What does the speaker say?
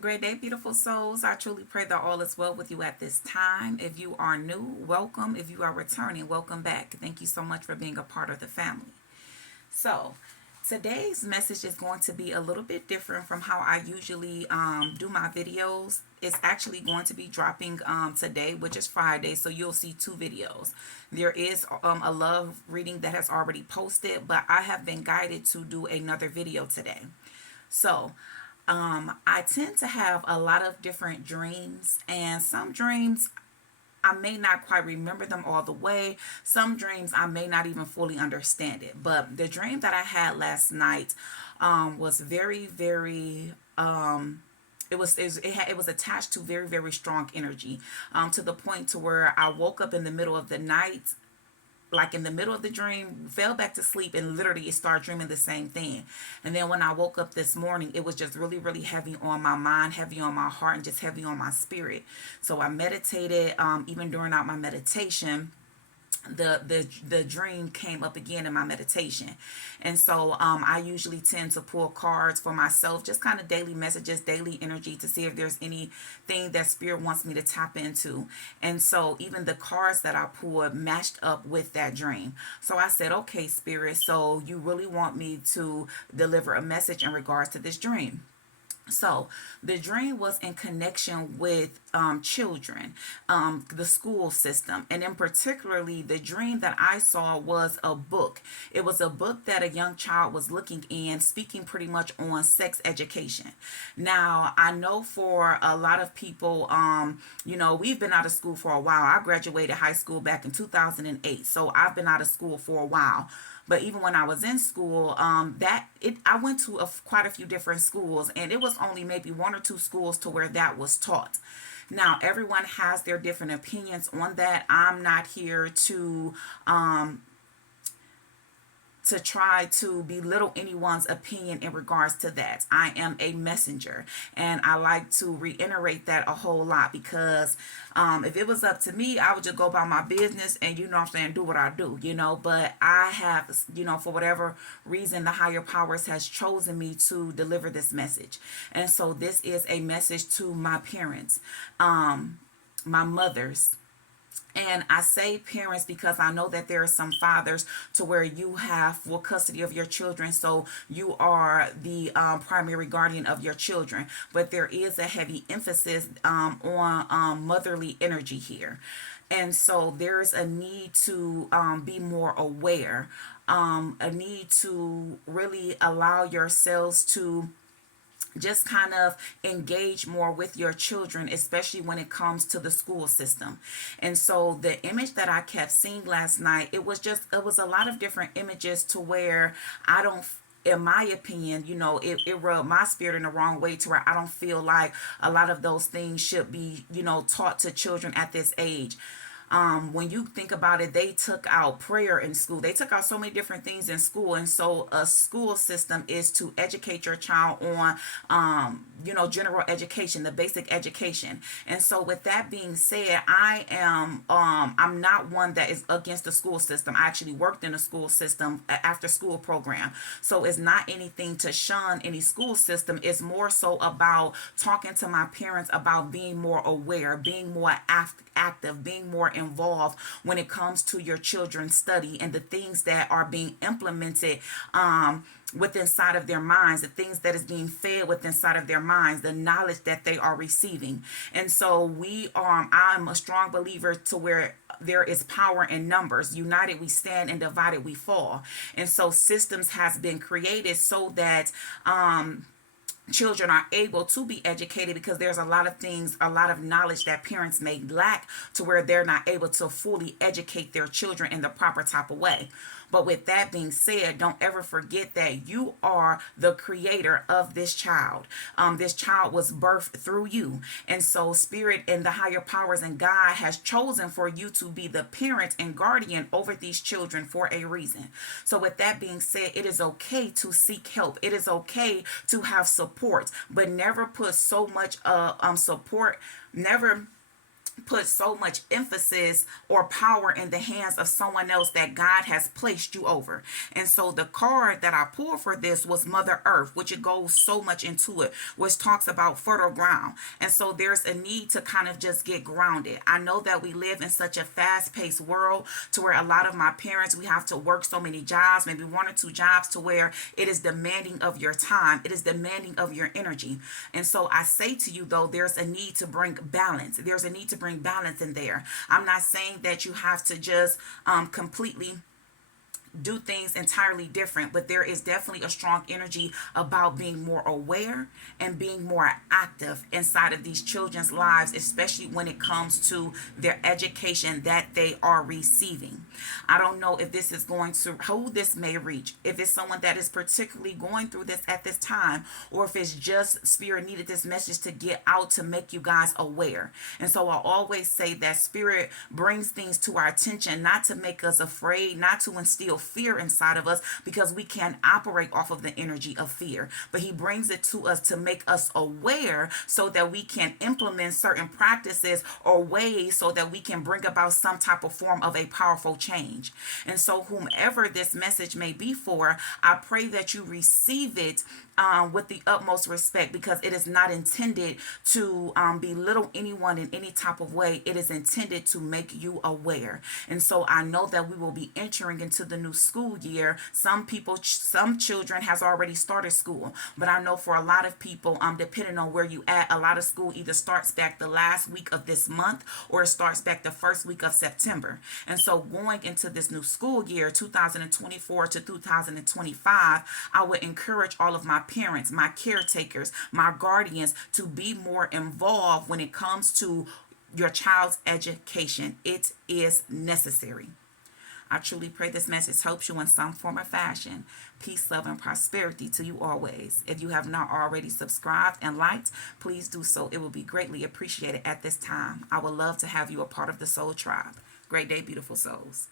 Great day, beautiful souls. I truly pray that all is well with you at this time. If you are new, welcome. If you are returning, welcome back. Thank you so much for being a part of the family. So, today's message is going to be a little bit different from how I usually do my videos. It's actually going to be dropping today, which is Friday, so you'll see two videos. There is a love reading that has already posted, but I have been guided to do another video today. So, I tend to have a lot of different dreams, and some dreams I may not quite remember them all the way. Some dreams I may not even fully understand it. But the dream that I had last night was very, very. It was attached to very, very strong energy, to the point to where I woke up in the middle of the night, like in the middle of the dream, fell back to sleep, and literally started dreaming the same thing. And then when I woke up this morning, it was just really, really heavy on my mind, heavy on my heart, and just heavy on my spirit. So I meditated. Even during out my meditation, the dream came up again in my meditation. And so I usually tend to pull cards for myself, just kind of daily messages, daily energy, to see if there's anything that spirit wants me to tap into. And so even the cards that I pulled matched up with that dream. So I said, okay, spirit, so you really want me to deliver a message in regards to this dream. So the dream was in connection with children, the school system, and in particularly the dream that I saw was a book. It was a book that a young child was looking in, speaking pretty much on sex education. Now I know for a lot of people, we've been out of school for a while. I graduated high school back in 2008, so I've been out of school for a while. But even when I was in school, I went to quite a few different schools, and it was only maybe one or two schools to where that was taught. Now, everyone has their different opinions on that. I'm not here to try to belittle anyone's opinion in regards to that. I am a messenger, and I like to reiterate that a whole lot, because if it was up to me, I would just go about my business and, you know what I'm saying, do what I do, but I have, for whatever reason, the higher powers has chosen me to deliver this message. And so this is a message to my parents, my mothers, and I say parents because I know that there are some fathers to where you have full custody of your children, so you are the primary guardian of your children. But there is a heavy emphasis on motherly energy here. And so there's a need to be more aware, a need to really allow yourselves to just kind of engage more with your children, especially when it comes to the school system. And so the image that I kept seeing last night, it was a lot of different images to where I don't, in my opinion, it rubbed my spirit in the wrong way, to where I don't feel like a lot of those things should be, taught to children at this age. When you think about it, they took out prayer in school. They took out so many different things in school. And so a school system is to educate your child on, general education, the basic education. And so with that being said, I'm not one that is against the school system. I actually worked in a school system, after school program. So it's not anything to shun any school system. It's more so about talking to my parents about being more aware, being more active, being more involved when it comes to your children's study and the things that are being implemented within inside of their minds, the things that is being fed within inside of their minds, the knowledge that they are receiving. And so I'm a strong believer to where there is power in numbers. United we stand, and divided we fall. And so systems has been created so that children are able to be educated, because there's a lot of things, a lot of knowledge that parents may lack, to where they're not able to fully educate their children in the proper type of way. But with that being said, don't ever forget that you are the creator of this child. This child was birthed through you. And so spirit and the higher powers and God has chosen for you to be the parent and guardian over these children for a reason. So with that being said, it is okay to seek help. It is okay to have support, but never put so much support, never put so much emphasis or power in the hands of someone else that God has placed you over. And so the card that I pulled for this was Mother Earth, which it goes so much into it, which talks about fertile ground. And so there's a need to kind of just get grounded. I know that we live in such a fast-paced world to where a lot of my parents, we have to work so many jobs, maybe one or two jobs, to where it is demanding of your time, it is demanding of your energy. And so I say to you though, there's a need to bring balance. There's a need to bring balance in there. I'm not saying that you have to just completely do things entirely different, but there is definitely a strong energy about being more aware and being more active inside of these children's lives, especially when it comes to their education that they are receiving. I don't know if this is going to who this may reach, if it's someone that is particularly going through this at this time, or if it's just Spirit needed this message to get out to make you guys aware. And so I always say that Spirit brings things to our attention not to make us afraid, not to instill fear inside of us, because we can't operate off of the energy of fear, but he brings it to us to make us aware so that we can implement certain practices or ways so that we can bring about some type of form of a powerful change. And so whomever this message may be for, I pray that you receive it with the utmost respect, because it is not intended to belittle anyone in any type of way. It is intended to make you aware. And so I know that we will be entering into the new school year. Some people, some children has already started school, but I know for a lot of people, depending on where you at, a lot of school either starts back the last week of this month or it starts back the first week of September. And so going into this new school year, 2024 to 2025, I would encourage all of my parents, my caretakers, my guardians to be more involved when it comes to your child's education. It is necessary. I truly pray this message helps you in some form or fashion. Peace, love, and prosperity to you always. If you have not already subscribed and liked, please do so. It will be greatly appreciated at this time. I would love to have you a part of the Soul Tribe. Great day, beautiful souls.